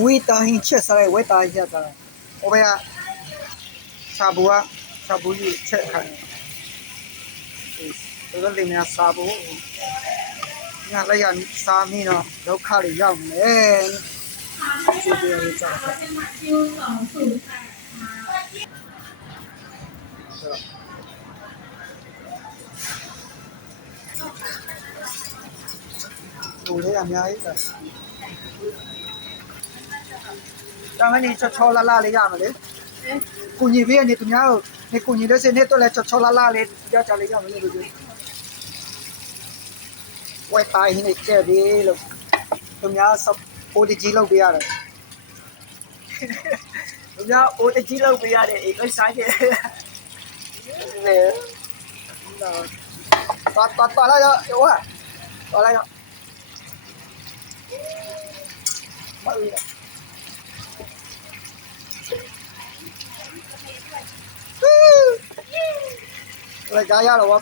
ဝေးတာဟင်းချက်စားလိုက်ဝဲတာချက်စားလိုက်ဟိုဘက်ကစာဘူးကြီးချက်ခိုင်းဒီလိုလေးများစာဘူးညလိုက်ရစာမင်းတော့ဒုက္ခတွေရောက်မယ်ဒီလိုလေးကြောက်ဘူလေးအများကြီးတာမင်းချောလာလာလေးရမလဲကိုညီဘေးကနေသူများကိုနေကိုညီတဲ့စနေတော့လဲချောလာလာလေးရကြလေးရမလဲလို့ဝဲတိုင်းနေကြတယ်လို့သူများစပိုးကြီးလောက်ပြရတယ်သူများအိုးကြီးလောက်ပြရတယ်အိမ်ဆိုင်ကျနေတော်လာရောဟိုတော်လာရောမဟုတ်ဘူးလေကြာရတော့